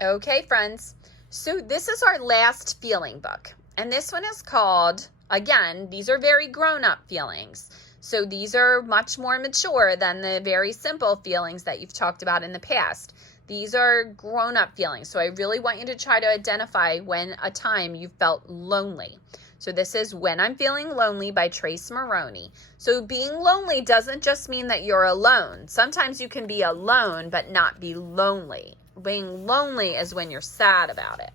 Okay, friends. So this is our last feeling book. And this one is called, again, these are very grown-up feelings. So these are much more mature than the very simple feelings that you've talked about in the past. These are grown-up feelings. So I really want you to try to identify when a time you felt lonely. So this is When I'm Feeling Lonely by Trace Maroney. So being lonely doesn't just mean that you're alone. Sometimes you can be alone but not be lonely. Being lonely is when you're sad about it.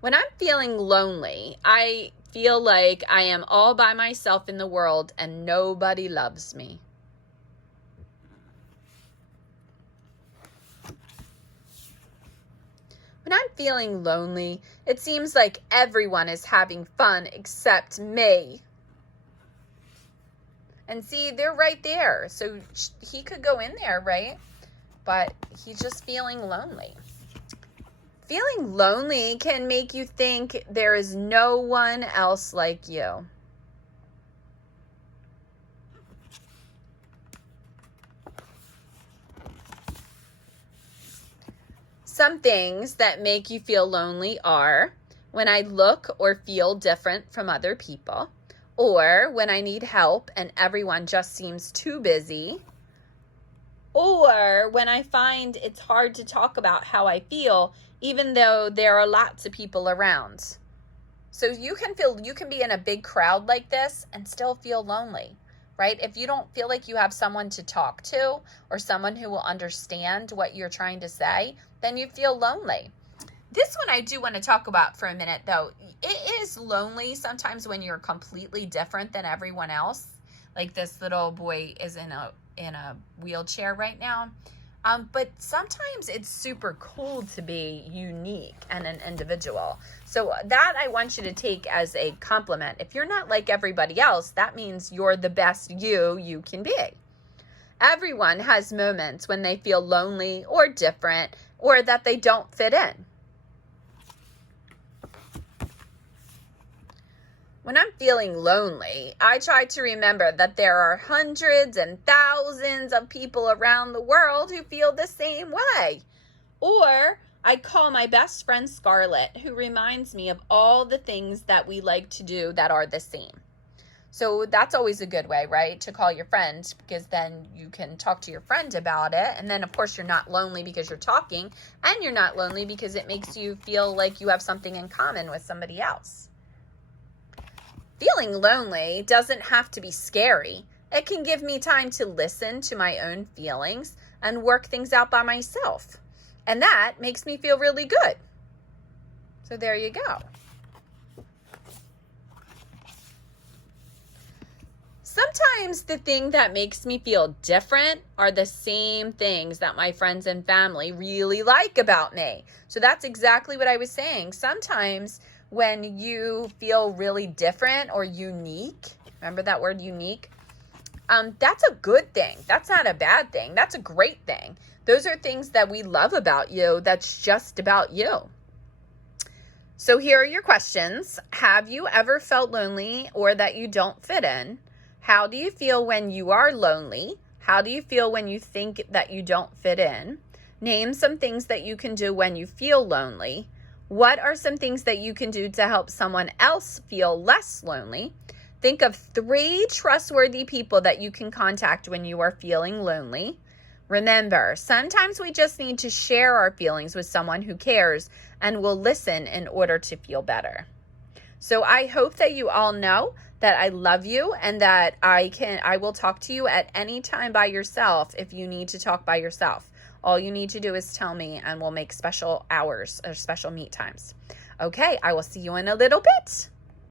When I'm feeling lonely, I feel like I am all by myself in the world and nobody loves me. When I'm feeling lonely, it seems like everyone is having fun except me. And see, they're right there. So he could go in there, right? But he's just feeling lonely. Feeling lonely can make you think there is no one else like you. Some things that make you feel lonely are when I look or feel different from other people, or when I need help and everyone just seems too busy, or when I find it's hard to talk about how I feel, even though there are lots of people around. So you can be in a big crowd like this and still feel lonely, right? If you don't feel like you have someone to talk to or someone who will understand what you're trying to say, then you feel lonely. This one I do want to talk about for a minute, though. It is lonely sometimes when you're completely different than everyone else. Like this little boy is in a wheelchair right now. But sometimes it's super cool to be unique and an individual. So that I want you to take as a compliment. If you're not like everybody else, that means you're the best you can be. Everyone has moments when they feel lonely or different or that they don't fit in. When I'm feeling lonely, I try to remember that there are hundreds and thousands of people around the world who feel the same way. Or I call my best friend Scarlett, who reminds me of all the things that we like to do that are the same. So that's always a good way, right? To call your friend, because then you can talk to your friend about it. And then, of course, you're not lonely because you're talking, and you're not lonely because it makes you feel like you have something in common with somebody else. Feeling lonely doesn't have to be scary. It can give me time to listen to my own feelings and work things out by myself. And that makes me feel really good. So there you go. Sometimes the thing that makes me feel different are the same things that my friends and family really like about me. So that's exactly what I was saying. Sometimes when you feel really different or unique, remember that word unique? That's a good thing. That's not a bad thing. That's a great thing. Those are things that we love about you that's just about you. So here are your questions. Have you ever felt lonely or that you don't fit in? How do you feel when you are lonely? How do you feel when you think that you don't fit in? Name some things that you can do when you feel lonely. What are some things that you can do to help someone else feel less lonely? Think of 3 trustworthy people that you can contact when you are feeling lonely. Remember, sometimes we just need to share our feelings with someone who cares and will listen in order to feel better. So I hope that you all know that I love you and that I will talk to you at any time by yourself if you need to talk by yourself. All you need to do is tell me and we'll make special hours or special meet times. Okay, I will see you in a little bit.